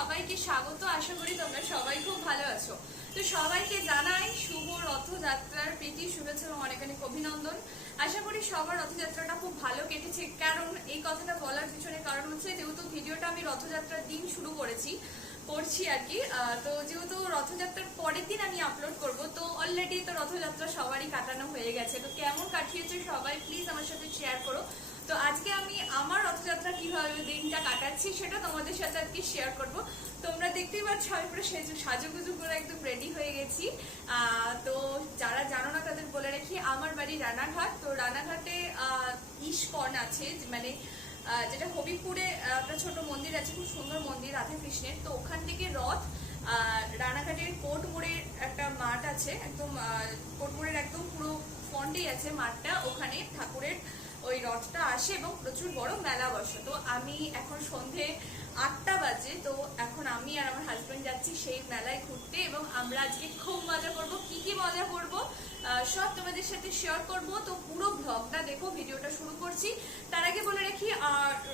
সবাইকে স্বাগত। আশা করি তোমরা সবাই খুব ভালো আছো। তো সবাইকে জানাই শুভ রথযাত্রার প্রীতি শুভেচ্ছা এবং অনেক অনেক অভিনন্দন। আশা করি সবার রথযাত্রাটা খুব ভালো কেটেছে। কারণ এই কথাটা বলার পিছনে কারণ হচ্ছে যেহেতু ভিডিওটা আমি রথযাত্রার দিন শুরু করছি আর কি। তো যেহেতু রথযাত্রার পরের দিন আমি আপলোড করব, তো অলরেডি তো রথযাত্রা সবারই কাটানো হয়ে গেছে। তো কেমন কাটিয়েছে সবাই প্লিজ আমার সাথে শেয়ার করো। তো আজকে আমি আমার রথযাত্রা কিভাবে দিনটা কাটাচ্ছি সেটা তোমাদের সাথে আজকে শেয়ার করব। তোমরা দেখতেই পাচ্ছ আমি পুরো সাজুগুজু করে একদম রেডি হয়ে গেছি। তো যারা জানো না তাদের বলে রাখি, আমার বাড়ি রানাঘাট। তো রানাঘাটে ইস্কন আছে, মানে যেটা হবিপুরে একটা ছোট মন্দির আছে, খুব সুন্দর মন্দির রাধা কৃষ্ণের। তো ওখান থেকে রথ রানাঘাটের কোর্ট মোড়ের একটা মাঠ আছে, একদম কোর্ট মোড়ের একদম পুরো ফ্রন্টেই আছে মাঠটা, ওখানে ঠাকুরের ওই রথটা আসে এবং প্রচুর বড় মেলা বসে। তো আমি এখন সন্ধে 8টা বাজে, তো এখন আমি আর আমার হাজবেন্ড যাচ্ছি সেই মেলায় ঘুরতে এবং আমরা আজকে খুব মজা করব। কি কি মজা করব সব তোমাদের সাথে শেয়ার করব। তো পুরো ব্লগটা দেখো, ভিডিওটা শুরু করছি। তার আগে বলে রাখি,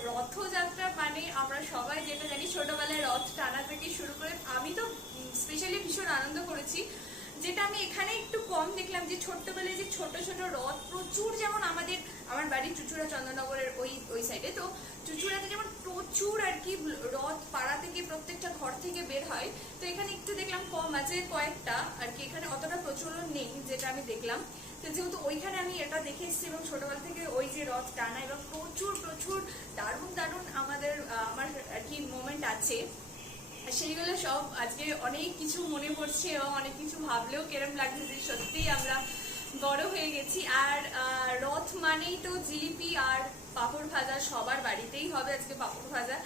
রথযাত্রা মানে আমরা সবাই যেটা জানি ছোটবেলায় রথ টানা থেকে শুরু করে আমি তো স্পেশালি ভীষণ আনন্দ করেছি। যেটা আমি এখানে একটু কম দেখলাম যে ছোট্টবেলায় যে ছোট ছোট রথ প্রচুর, যেমন আমার বাড়ি চুচুড়া চন্দননগরের ওই সাইডে। তো চুচুড়াতে যেমন প্রচুর আর কি রথ পাড়া থেকে প্রত্যেকটা ঘর থেকে বের হয়। তো এখানে একটু দেখলাম কম আছে কয়েকটা আর কি, এখানে অতটা প্রচলন নেই যেটা আমি দেখলাম। তো যেহেতু ওইখানে আমি এটা দেখে এসেছি এবং ছোটবেলা থেকে ওই যে রথ টানা এবং প্রচুর প্রচুর দারুণ দারুণ আমার আর কি মোমেন্ট আছে, সেইগুলো সব আজকে অনেক কিছু মনে পড়ছে এবং অনেক কিছু ভাবলেও কেরম লাগছে যে সত্যি আমরা বড় হয়ে গেছি। আর রথ মানেই তো জিলিপি আর পাঁপড় ভাজা, সবার বাড়িতেই হবে আজকে পাঁপড় ভাজা।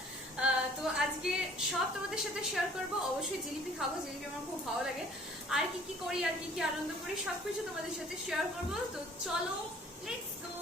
তো আজকে সব তোমাদের সাথে শেয়ার করব। অবশ্যই জিলিপি খাবো, জিলিপি আমার খুব ভালো লাগে। আর কি কি করি আর কি কি আনন্দ করি সবকিছু তোমাদের সাথে শেয়ার করব। তো চলো লেটস গো।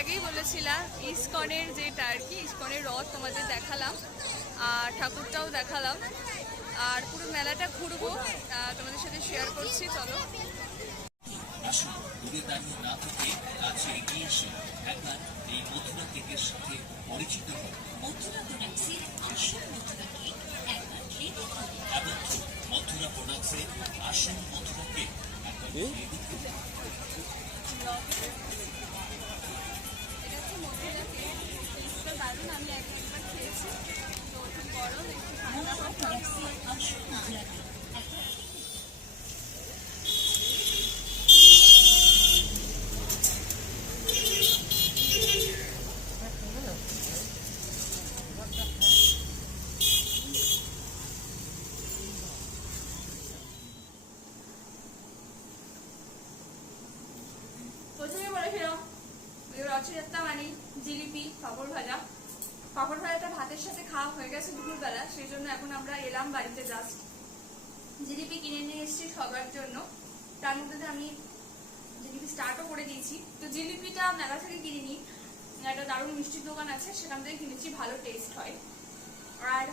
আগেই বলেছিলাম ইসকনের যেটা আর কি, ইসকনের রথ তোমাদের দেখালাম আর ঠাকুরটাও দেখালাম, আর পুরো মেলাটা ঘুরবো, তোমাদের সাথে শেয়ার করছি। চলো। আসুন দূরে দাঁড়িয়ে না থেকে কাছে এগিয়ে এসে একবার এই মথুরা কেকের সাথে পরিচিত হন। মথুরা প্রোডাক্টসের আসল মথুরা কেক একবার খেয়ে দেখুন। এবং মথুরা প্রোডাক্টসের আসল মথুরা কেক একবার খেয়ে দেখুন। এটা হচ্ছে মথুরা কেক, টেস্টটা দারুণ, আমি একবার খেয়েছি। তো খুব গরম, একটু ঠান্ডা হোক। আসল মথুরা কেক প্রথমে বলেছিলাম রথযাত্রা মানে জিলিপি, পাঁপড় ভাজা। পাঁপড় ভাজাটা ভাতের সাথে খাওয়া হয়ে গেছে দুপুরবেলা, সেই জন্য এখন আমরা এলাম বাড়িতে জাস্ট। জিলিপি কিনে নিয়ে এসেছি সবার জন্য, তার মধ্যে আমি জিলিপি স্টার্টও করে দিয়েছি। তো জিলিপিটা মেলা থেকে কিনিনি, একটা দারুণ মিষ্টির দোকান আছে, সেখান থেকে কিনেছি, ভালো টেস্ট হয়। আর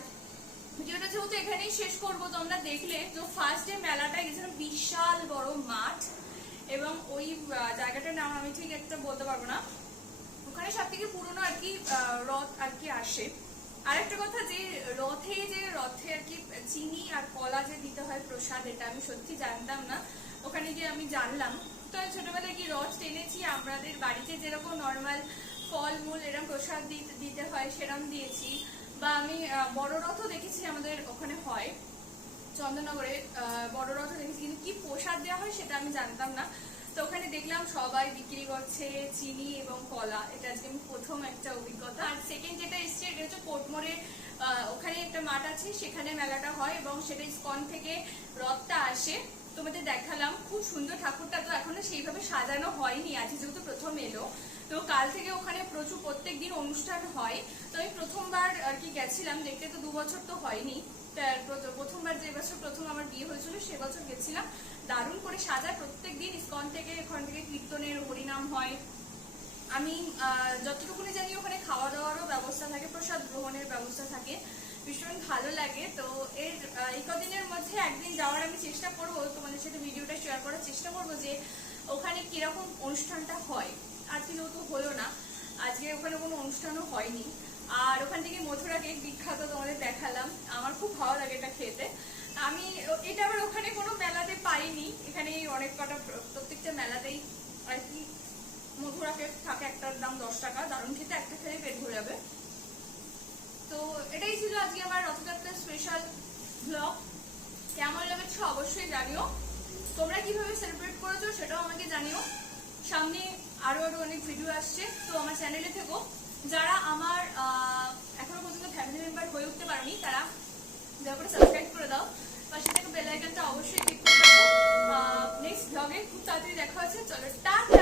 ভিডিওটা যেহেতু এখানেই শেষ করবো, তোমরা দেখলে তো ফার্স্ট ডে মেলাটা গেছিলাম, বিশাল বড় মাঠ, এবং ওই জায়গাটার নাম আমি ঠিক একটা বলতে পারবো না। ওখানে সব থেকে পুরোনো আর কি রথ আর কি আসে। আরেকটা কথা, যে রথে আর কি চিনি আর কলা যে দিতে হয় প্রসাদ, এটা আমি সত্যি জানতাম না, ওখানে গিয়ে আমি জানলাম। তো ছোটবেলায় কি রথ টেনেছি, আমাদের বাড়িতে যেরকম নর্মাল ফল মূল এরকম প্রসাদ দিতে হয় সেরকম দিয়েছি। বা আমি বড় রথও দেখেছি, আমাদের ওখানে হয় চন্দননগরে বড় রথও দেখেছি, কিন্তু কি প্রসাদ দেওয়া হয় সেটা আমি জানতাম না। তো ওখানে দেখলাম সবাই বিক্রি করছে চিনি এবং কলা, এটা আজকে আমি প্রথম একটা অভিজ্ঞতা। আর সেকেন্ড যেটা এসছে, এটা হচ্ছে কোটমোড়ে, ওখানে একটা মাঠ আছে, সেখানে মেলাটা হয় এবং সেটা ইসকন থেকে রথটা আসে, তোমাদের দেখালাম। খুব সুন্দর ঠাকুরটা, তো এখনো সেইভাবে সাজানো হয়নি, আজ যেহেতু প্রথম এলো। তো কাল থেকে ওখানে প্রচুর প্রত্যেকদিন অনুষ্ঠান হয়। তো আমি প্রথমবার আর কি গেছিলাম দেখতে, তো 2 বছর তো হয়নি। প্রথমবার যে বছর প্রথম আমার বিয়ে হয়েছিল সে বছর গেছিলাম, দারুণ করে সাজায় প্রত্যেকদিন ইসকন থেকে, ওখান থেকে কীর্তনের হরিনাম হয়। আমি যতটুকুনি জানি ওখানে খাওয়া দাওয়ারও ব্যবস্থা থাকে, প্রসাদ গ্রহণের ব্যবস্থা থাকে, ভীষণ ভালো লাগে। তো এই কদিনের মধ্যে একদিন যাওয়ার আমি চেষ্টা করবো, তোমাদের সাথে ভিডিওটা শেয়ার করার চেষ্টা করবো যে ওখানে কিরকম অনুষ্ঠানটা হয়। আজকে যেহেতু হলো না, আজকে ওখানে কোনো অনুষ্ঠানও হয়নি। আর ওখান থেকে মথুরা কেক বিখ্যাত, তোমাদের দেখালাম, আমার খুব ভালো লাগে এটা খেতে। আমি এটা আবার ওখানে কোনো মেলাতে পাইনি, এখানে অনেক কটা প্রত্যেকটা মেলাতেই আর কি মথুরা কেক থাকে, একটার দাম 10 টাকা, দারুণ খেতে, একটা খেলে পেট ভরে যাবে। তো এটাই ছিল আজকে আমার রথযাত্রার স্পেশাল ব্লগ। কেমন লেগেছে অবশ্যই জানিও, তোমরা কিভাবে সেলিব্রেট করেছো সেটাও আমাকে জানিও। সামনে আরো অনেক ভিডিও আসছে, তো আমার চ্যানেলে থেকো। যারা আমার এখনো পর্যন্ত ফ্যামিলি মেম্বার হয়ে উঠতে পারেনি, তারা দয়া করে সাবস্ক্রাইব করে দাও, পাশে থেকে বেল আইকনটা অবশ্যই ক্লিক করে দাও। নেক্সট ব্লগে খুব তাড়াতাড়ি দেখা হচ্ছে, চলো টাটা।